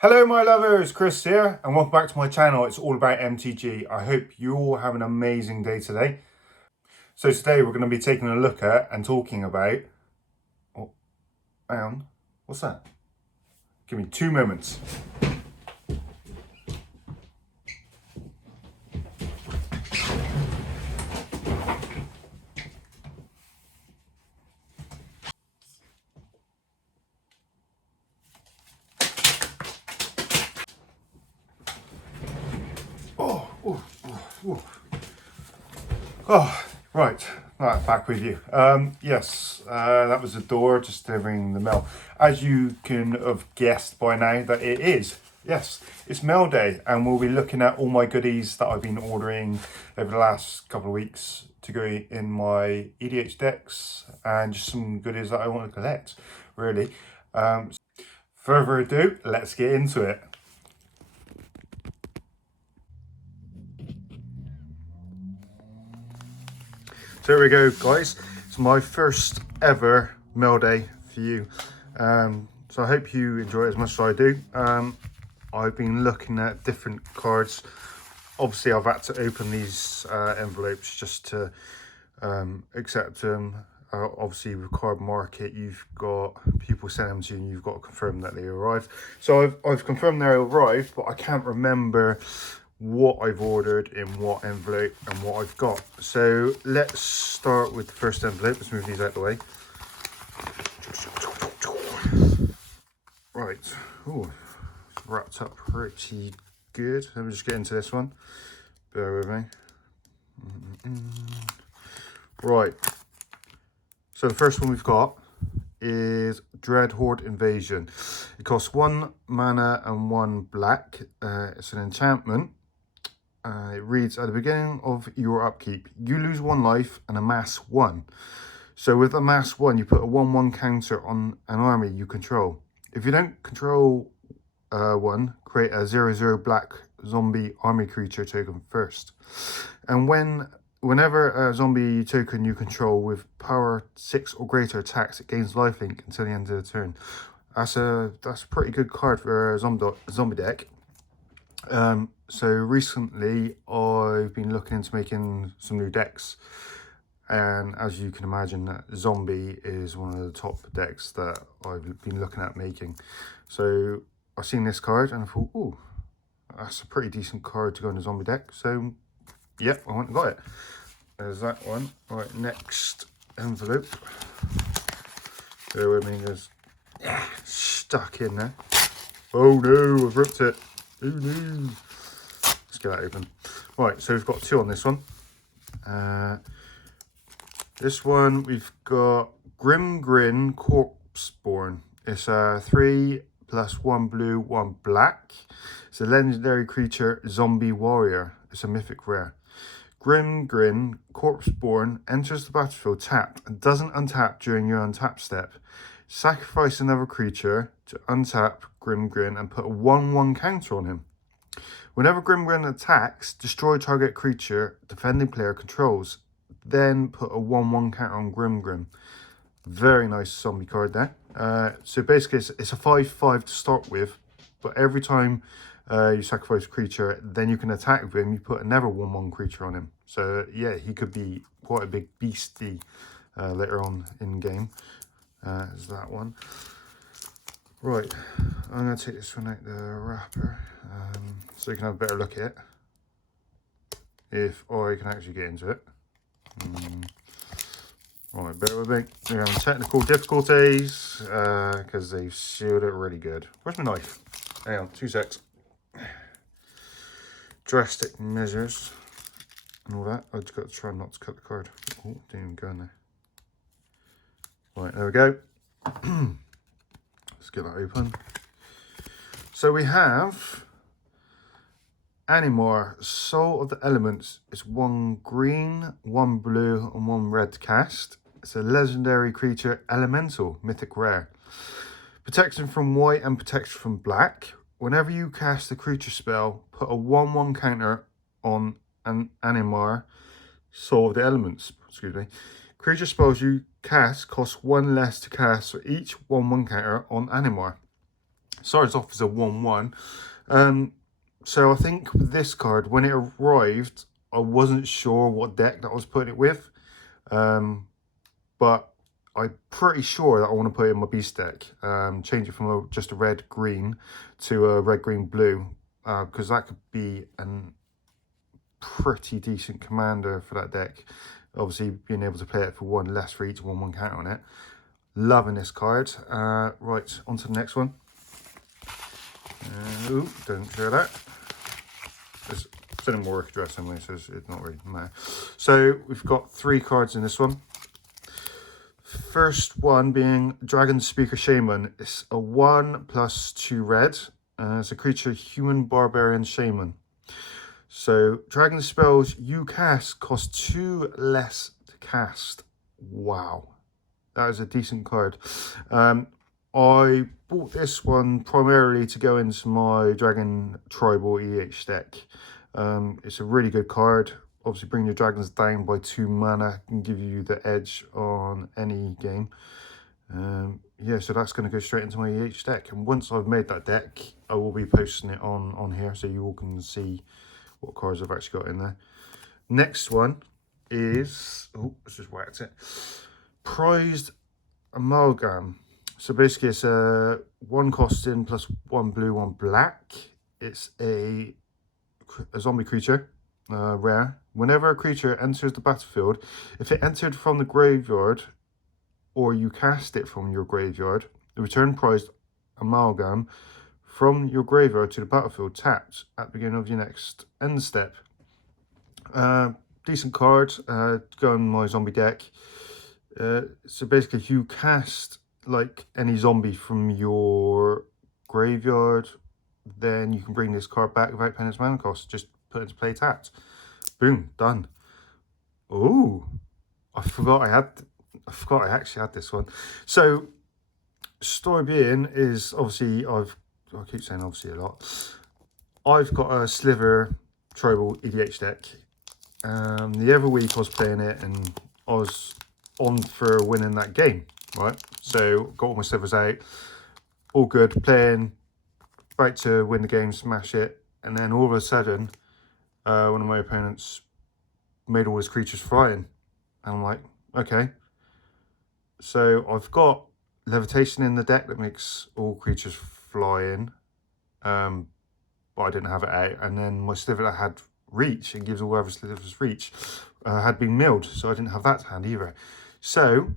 Hello my lovers, Chris here and welcome back to my channel. It's all about MTG. I hope you all have an amazing day today. So today we're going to be taking a look at and talking about... Oh, hang on. What's that? Give me 2 moments. Right, back with you. Yes, that was the door just delivering the mail. As you can have guessed by now that it is. Yes, it's mail day and we'll be looking at all my goodies that I've been ordering over the last couple of weeks to go in my EDH decks and just some goodies that I want to collect, really. Further ado, let's get into it. So here we go, guys. It's my first ever mail day for you. So I hope you enjoy it as much as I do. I've been looking at different cards. Obviously, I've had to open these envelopes just to accept them. Obviously, with Card Market, you've got people send them to you and you've got to confirm that they arrived. So I've confirmed they arrived, but I can't remember what I've ordered in what envelope and what I've got. So let's start with the first envelope. Let's move these out of the way. Right. Oh, it's wrapped up pretty good. Let me just get into this one. Bear with me. Right. So the first one we've got is Dreadhorde Invasion. It costs 1 mana and 1 black. It's an enchantment. It reads, at the beginning of your upkeep, you lose 1 life and amass 1. So with amass 1, you put a 1/1 counter on an army you control. If you don't control one, create a 0/0 black zombie army creature token first. And whenever a zombie token you control with power 6 or greater attacks, it gains lifelink until the end of the turn. That's a pretty good card for a zombie deck. So recently I've been looking into making some new decks, and as you can imagine, that zombie is one of the top decks that I've been looking at making. So I've seen this card and I thought, oh, that's a pretty decent card to go in a zombie deck. So yep, I went and got it. There's that one. All right, next envelope. Bear with me, there's stuck in there. Oh no, I've ripped it. Oh no. Let's get that open. Right, so we've got 2 on this one. This one we've got Grim-Grin Corpseborn. It's a 3+1 blue, 1 black. It's a legendary creature, zombie warrior. It's a mythic rare. Grim-Grin Corpseborn enters the battlefield tapped and doesn't untap during your untap step. Sacrifice another creature to untap Grim-Grin and put a 1/1 counter on him. Whenever Grim-Grin attacks, destroy target creature defending player controls. Then put a 1/1 counter on Grim-Grin. Very nice zombie card there. So basically it's a 5/5 to start with, but every time you sacrifice a creature, then you can attack with him. You put another 1/1 creature on him. So yeah, he could be quite a big beastie later on in game. Is that one. Right, I'm going to take this one out the wrapper so you can have a better look at it. If I can actually get into it. Right, bear with me. We're having technical difficulties because they've sealed it really good. Where's my knife? Hang on, 2 secs. Drastic measures and all that. I just got to try not to cut the card. Oh, didn't even go in there. Right, there we go. Let's get that open. So we have Animar, Soul of the Elements. It's 1 green, 1 blue, and 1 red to cast. It's a legendary creature, elemental, mythic rare. Protection from white and protection from black. Whenever you cast a creature spell, put a 1/1 counter on an Animar, Soul of the Elements. Excuse me. Creature spells you cast cost 1 less to cast for each 1/1 counter on Animar. Starts off as a 1/1. So I think with this card, when it arrived, I wasn't sure what deck that I was putting it with. But I'm pretty sure that I want to put it in my beast deck. Change it from just a red-green to a red-green-blue. Because that could be a pretty decent commander for that deck. Obviously, being able to play it for 1 less for each 1/1 counter on it. Loving this card. Right, on to the next one. Ooh, don't share that. It's in a work address anyway, so it's not really matter. So we've got 3 cards in this one. First one being Dragon Speaker Shaman. It's a 1+2 red. It's a creature, human barbarian shaman. So dragon spells you cast cost 2 less to cast. Wow, that is a decent card. I bought this one primarily to go into my Dragon Tribal EDH deck. It's a really good card. Obviously, bring your dragons down by 2 mana and give you the edge on any game. Yeah, so that's going to go straight into my EDH deck. And once I've made that deck, I will be posting it on here so you all can see what cards I've actually got in there. Next one is, oh, let's just whacked it. Prized Amalgam. So basically it's a 1 costing plus 1 blue, 1 black. It's a zombie creature, rare. Whenever a creature enters the battlefield, if it entered from the graveyard or you cast it from your graveyard, return prized amalgam from your graveyard to the battlefield tapped at the beginning of your next end step. Decent card, go in my zombie deck. So basically if you cast like any zombie from your graveyard, then you can bring this card back without paying its mana cost. Just put it into play tapped. Boom, done. Oh, I forgot I actually had this one. So story being is obviously I keep saying obviously a lot. I've got a Sliver Tribal EDH deck. The other week I was playing it and I was on for winning that game, right? So got all my slivers out, all good, playing, about to win the game, smash it, and then all of a sudden, one of my opponents made all his creatures flying. And I'm like, okay. So I've got Levitation in the deck that makes all creatures flying, but I didn't have it out. And then my sliver that had Reach, and gives all other slivers Reach, had been milled, so I didn't have that to hand either. So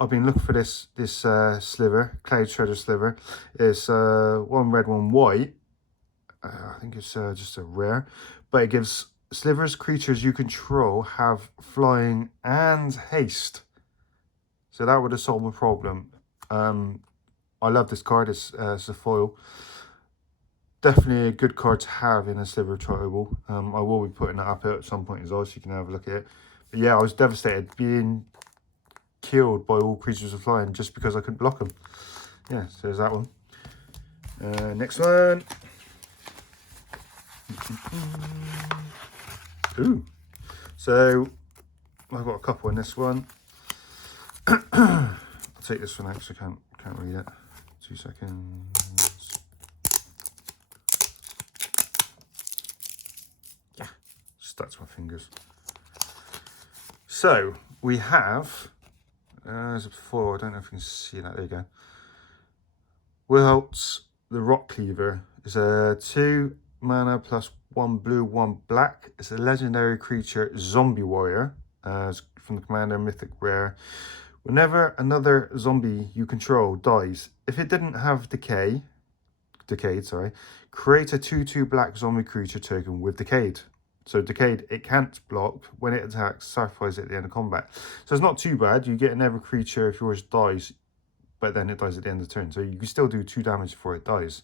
I've been looking for this sliver, Cloud Shredder sliver. It's 1 red, 1 white. I think it's just a rare, but it gives slivers creatures you control have flying and haste. So that would have solved my problem. I love this card. It's a foil. Definitely a good card to have in a Sliver Tribal. I will be putting that up at some point as well, so you can have a look at it. But yeah, I was devastated being killed by all creatures of flying just because I couldn't block them. Yeah, so there's that one. Next one. Ooh. So I've got a couple in this one. I'll take this one out because I can't read it. 2 seconds. Yeah, stuck to my fingers. So we have, as before, I don't know if you can see that. There you go. Wilhelt's the Rock Cleaver is a 2 mana plus 1 blue, 1 black. It's a legendary creature, zombie warrior, from the commander mythic rare. Whenever another zombie you control dies, if it didn't have decayed, create a 2/2 black zombie creature token with Decayed. So Decayed, it can't block. When it attacks, sacrifice it at the end of combat. So it's not too bad. You get another creature if yours dies, but then it dies at the end of the turn. So you can still do 2 damage before it dies.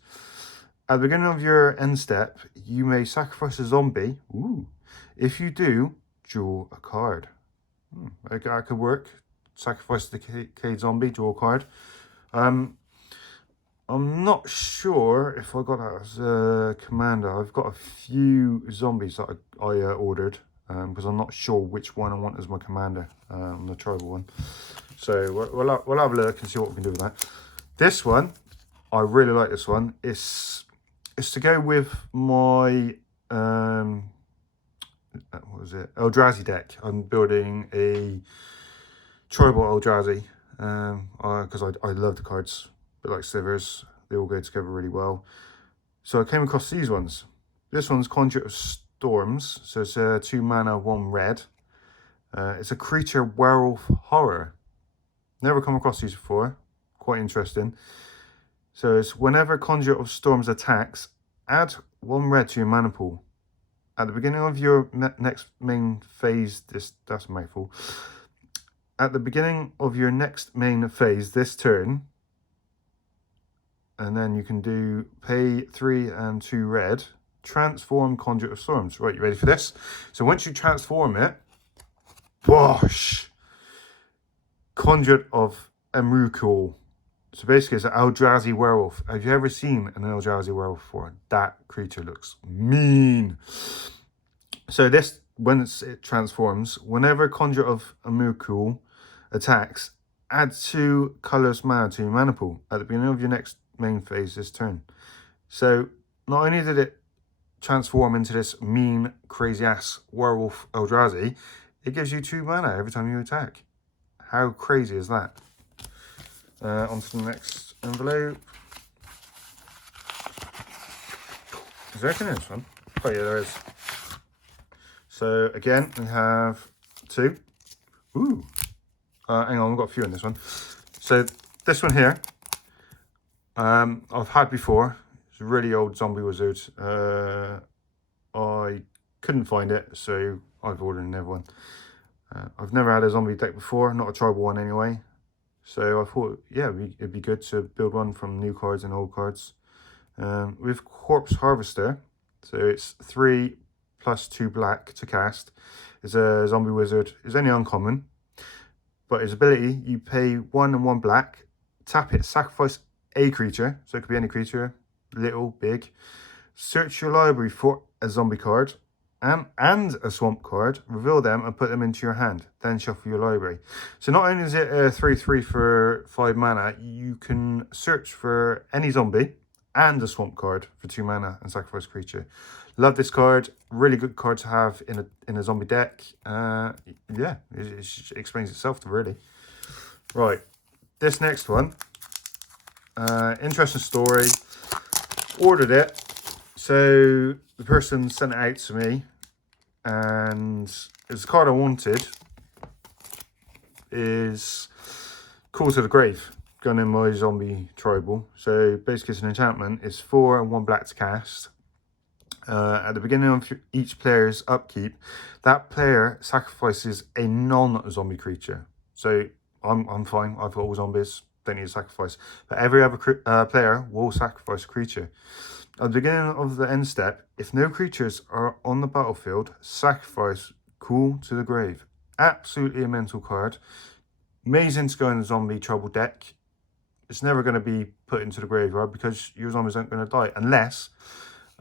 At the beginning of your end step, you may sacrifice a zombie. Ooh. If you do, draw a card. That could work. Sacrifice the decayed zombie, draw a card. I'm not sure if I got that as a commander. I've got a few zombies that I ordered because I'm not sure which one I want as my commander on the tribal one. So we'll have a look and see what we can do with that. This one I really like this one. It's to go with my what was it? Eldrazi deck. I'm building a Tribal Eldrazi because I love the cards, a bit like Slivers. They all go together really well. So I came across these ones. This one's Conduit of Storms. So it's a 2 mana, 1 red. It's a creature werewolf horror. Never come across these before. Quite interesting. So it's whenever Conduit of Storms attacks, add 1 red to your mana pool. At the beginning of your next main phase, that's a mouthful. At the beginning of your next main phase this turn, and then you can do pay 3 and 2 red, transform Conduit of Storms. Right, you ready for this? So once you transform it, bosh! Conduit of Emrakul. So basically it's an Eldrazi werewolf. Have you ever seen an Eldrazi werewolf before? That creature looks mean. So this, when it transforms, whenever Conduit of Emrakul attacks, add 2 colorless mana to your mana pool at the beginning of your next main phase this turn. So not only did it transform into this mean, crazy ass werewolf Eldrazi, it gives you 2 mana every time you attack. How crazy is that? On to the next envelope. Is there anything in this one? Oh yeah, there is. So again, we have 2. Ooh. Hang on, we've got a few in this one. So this one here, I've had before. It's a really old Zombie Wizard. I couldn't find it, so I've ordered another one. I've never had a zombie deck before, not a tribal one anyway. So I thought, yeah, it'd be good to build one from new cards and old cards. With Corpse Harvester, so it's 3 plus 2 black to cast. It's a zombie wizard. It's only uncommon, but his ability, you pay 1 and 1 black, tap it, sacrifice a creature, so it could be any creature, little, big. Search your library for a zombie card and a swamp card, reveal them and put them into your hand, then shuffle your library. So not only is it a 3/3 for 5 mana, you can search for any zombie and a swamp card for 2 mana and sacrifice a creature. Love this card. Really good card to have in a zombie deck. Yeah, it explains itself really. Right, this next one. Interesting story. Ordered it. So the person sent it out to me, and it was the card I wanted. Is Call to the Grave, going in my zombie tribal. So basically it's an enchantment. It's 4 and 1 black to cast. At the beginning of each player's upkeep, that player sacrifices a non-zombie creature. So I'm fine. I've got all zombies. Don't need to sacrifice. But every other player will sacrifice a creature. At the beginning of the end step, if no creatures are on the battlefield, sacrifice Call to the Grave. Absolutely a mental card. Amazing to go in the zombie trouble deck. It's never going to be put into the graveyard because your zombies aren't going to die unless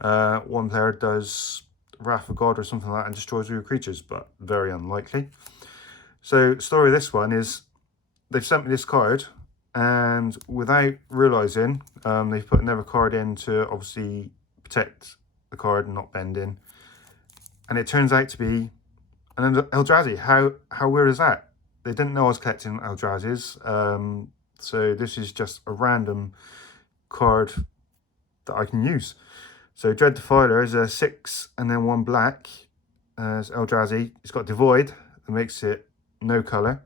one player does Wrath of God or something like that and destroys all your creatures, but very unlikely. So story of this one is they've sent me this card, and without realising, they've put another card in to obviously protect the card and not bend in. And it turns out to be an Eldrazi. How weird is that? They didn't know I was collecting Eldrazi's. So this is just a random card that I can use. So Dread Defiler is a 6 and then 1 black. It's Eldrazi. It's got Devoid that makes it no colour.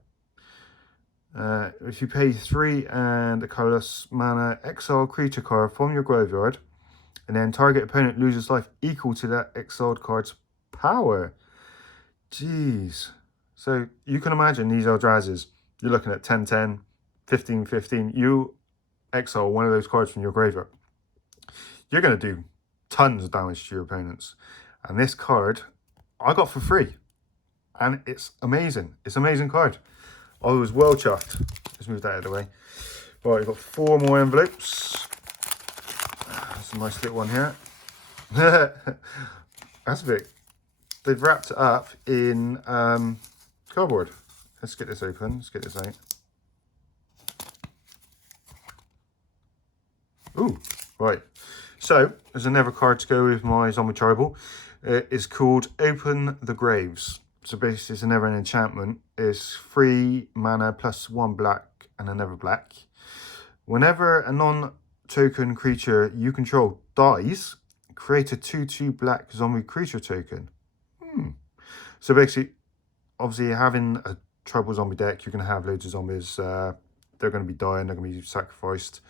If you pay 3 and a colourless mana, exile creature card from your graveyard, and then target opponent loses life equal to that exiled card's power. Jeez. So you can imagine these Eldrazi's. You're looking at 10-10, 15-15. You exile one of those cards from your graveyard. You're going to do tons of damage to your opponents. And this card I got for free. And it's amazing. It's an amazing card. I was well chuffed. Let's move that out of the way. Right, we've got 4 more envelopes. That's a nice little one here. That's a bit. They've wrapped it up in cardboard. Let's get this open. Let's get this out. Ooh, right. So, there's another card to go with my zombie tribal. It's called Open the Graves. So basically it's another enchantment. It's 3 mana plus 1 black and another black. Whenever a non-token creature you control dies, create a 2/2 black zombie creature token. So basically, obviously having a tribal zombie deck, you're going to have loads of zombies. They're going to be dying, they're going to be sacrificed.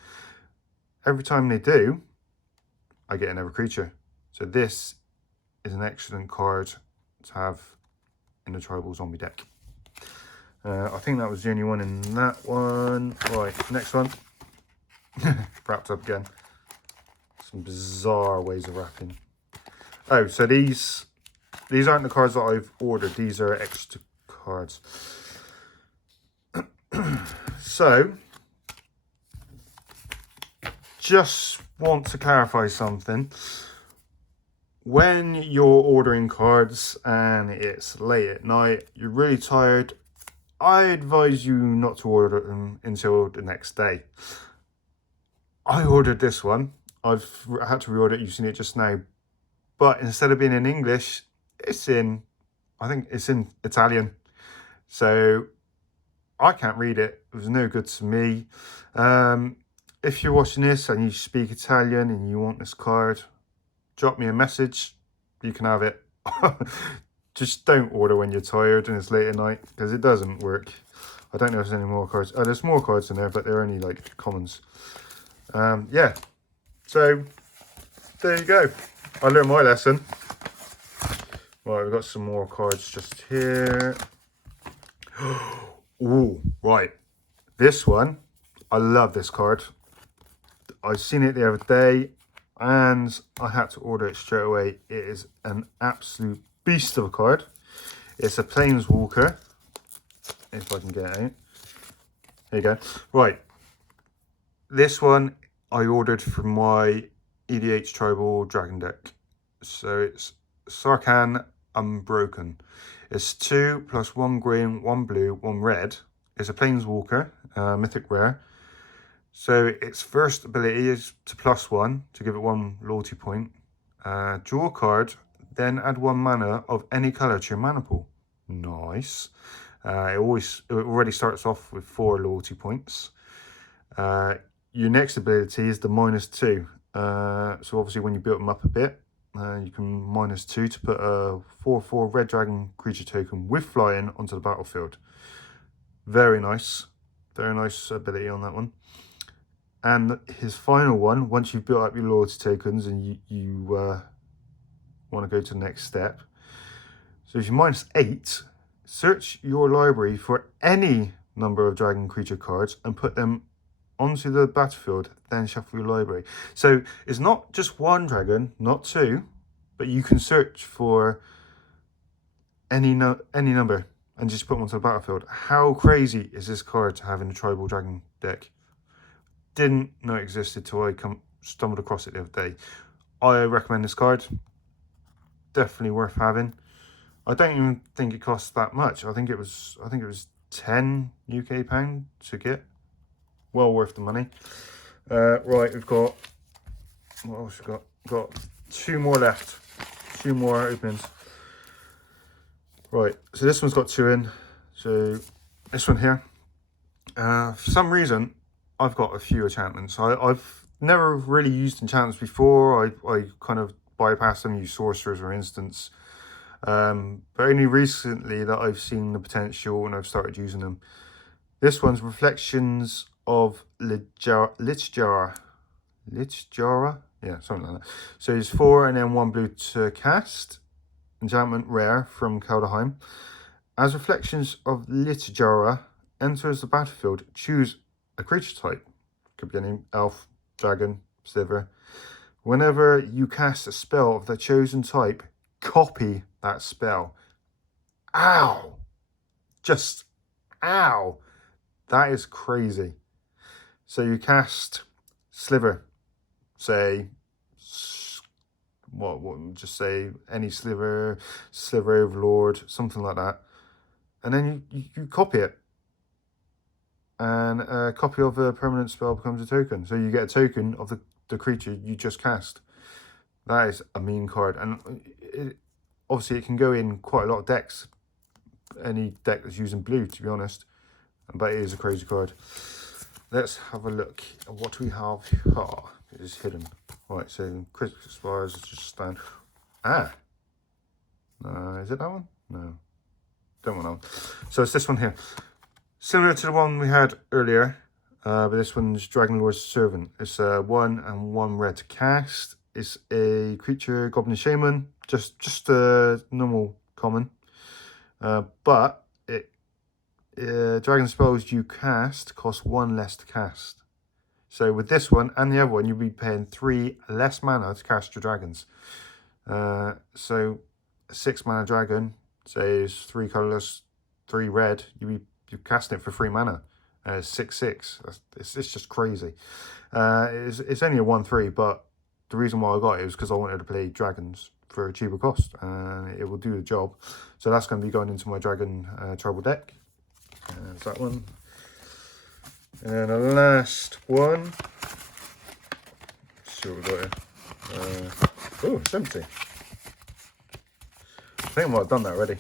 Every time they do, I get another creature. So this is an excellent card to have in the tribal zombie deck. I think that was the only one in that one. Right, next one. Wrapped up again. Some bizarre ways of wrapping. Oh, so these aren't the cards that I've ordered. These are extra cards. So, just want to clarify something. When you're ordering cards and it's late at night, you're really tired, I advise you not to order them until the next day. I ordered this one. I've had to reorder it. You've seen it just now. But instead of being in English, I think it's in Italian. So I can't read it. It was no good to me. If you're watching this and you speak Italian and you want this card, drop me a message. You can have it. Just don't order when you're tired and it's late at night, because it doesn't work. I don't know if there's any more cards. Oh, there's more cards in there, but they're only like commons. Yeah. So there you go. I learned my lesson. Right, we've got some more cards just here. Ooh, right. This one, I love this card. I seen it the other day and I had to order it straight away. It is an absolute beast of a card. It's a Planeswalker. If I can get it out. There you go. Right. This one I ordered from my EDH Tribal Dragon deck. So it's Sarkhan Unbroken. It's 2 plus 1 green, 1 blue, 1 red. It's a Planeswalker, mythic rare. So its first ability is to +1 to give it 1 loyalty point. Draw a card, then add 1 mana of any colour to your mana pool. Nice. It already starts off with 4 loyalty points. Your next ability is the -2. So obviously when you build them up a bit, you can -2 to put a 4/4 red dragon creature token with flying onto the battlefield. Very nice. Very nice ability on that one. And his final one, once you've built up your loyalty tokens and you want to go to the next step. So if you're -8, search your library for any number of dragon creature cards and put them onto the battlefield, then shuffle your library. So it's not just 1 dragon, not 2, but you can search for any number and just put them onto the battlefield. How crazy is this card to have in a tribal dragon deck? Didn't know it existed till I stumbled across it the other day. I recommend this card. Definitely worth having. I don't even think it costs that much. I think it was 10 UK pound to get. Well worth the money. Right, we've got, what else we got? Got 2 more left. 2 more openings. Right, so this one's got 2 in. So this one here. For some reason, I've got a few enchantments. I've never really used enchantments before. I kind of bypass them, use sorcerers or instants. But only recently that I've seen the potential and I've started using them. This one's Reflections of Lichjara. Yeah, something like that. So it's 4 and then 1 blue to cast. Enchantment rare from Kaldheim. As Reflections of Lichjara enters the battlefield, choose a creature type. Could be any elf, dragon, sliver. Whenever you cast a spell of the chosen type, copy that spell. Ow! Just ow! That is crazy. So you cast Sliver, say, just say any Sliver Overlord, something like that. And then you copy it. And a copy of a permanent spell becomes a token. So you get a token of the the creature you just cast. That is a mean card, and obviously it can go in quite a lot of decks. Any deck that's using blue, to be honest, but it is a crazy card. Let's have a look at what we have here. Oh, it is hidden. Right, so Critical Spires is just stand. Ah, is it that one? No, don't want that one. So it's this one here, similar to the one we had earlier, but this one's Dragonlord's Servant. It's 1 and 1 red to cast. It's a creature, Goblin Shaman, just a normal common. But it dragon spells you cast cost 1 less to cast. So with this one and the other one, you'll be paying 3 less mana to cast your dragons. So a 6 mana dragon, say it's 3 colourless, 3 red, you're casting it for 3 mana. 6/6. It's just crazy. It's only a 1/3, but the reason why I got it was because I wanted to play dragons for a cheaper cost, and it will do the job. So that's going to be going into my dragon tribal deck. There's that one. And the last one. Let's see what we got here. Oh, it's empty. I think I might have done that already.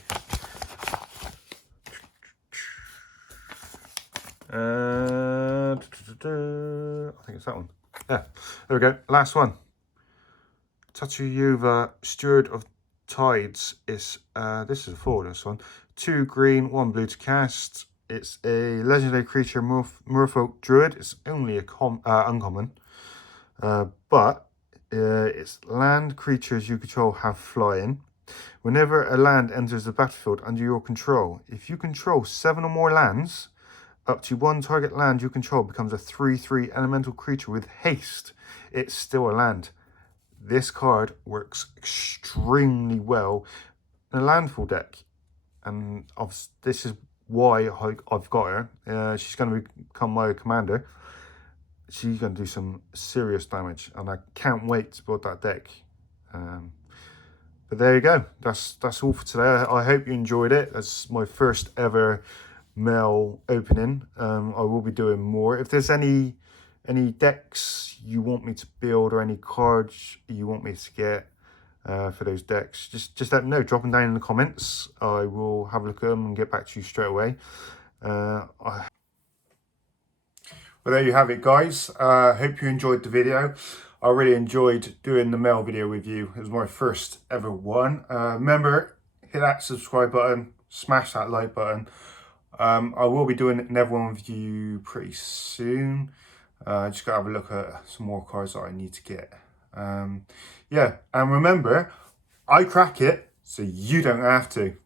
I think it's that one. Yeah, there we go. Last one. Tatsuyuva, Steward of Tides. Is this is a 4, this one. 2 green, 1 blue to cast. It's a legendary creature, Merfolk Druid. It's only a uncommon. But it's land creatures you control have flying. Whenever a land enters the battlefield under your control, if you control 7 or more lands, up to 1 target land you control becomes a 3/3 elemental creature with haste. It's still a land. This card works extremely well in a landfall deck, and this is why I've got her. She's going to become my commander. She's going to do some serious damage, and I can't wait to build that deck. But there you go. That's all for today. I hope you enjoyed it. That's my first ever mail opening. I will be doing more. If there's any decks you want me to build or any cards you want me to get for those decks, just let me know. Drop them down in the comments. I will have a look at them and get back to you straight away. Well, there you have it, guys. Hope you enjoyed the video. I really enjoyed doing the mail video with you. It was my first ever one. Remember, hit that subscribe button, smash that like button. I will be doing another one with you pretty soon. Just gotta have a look at some more cards that I need to get. Yeah, and remember, I crack it so you don't have to.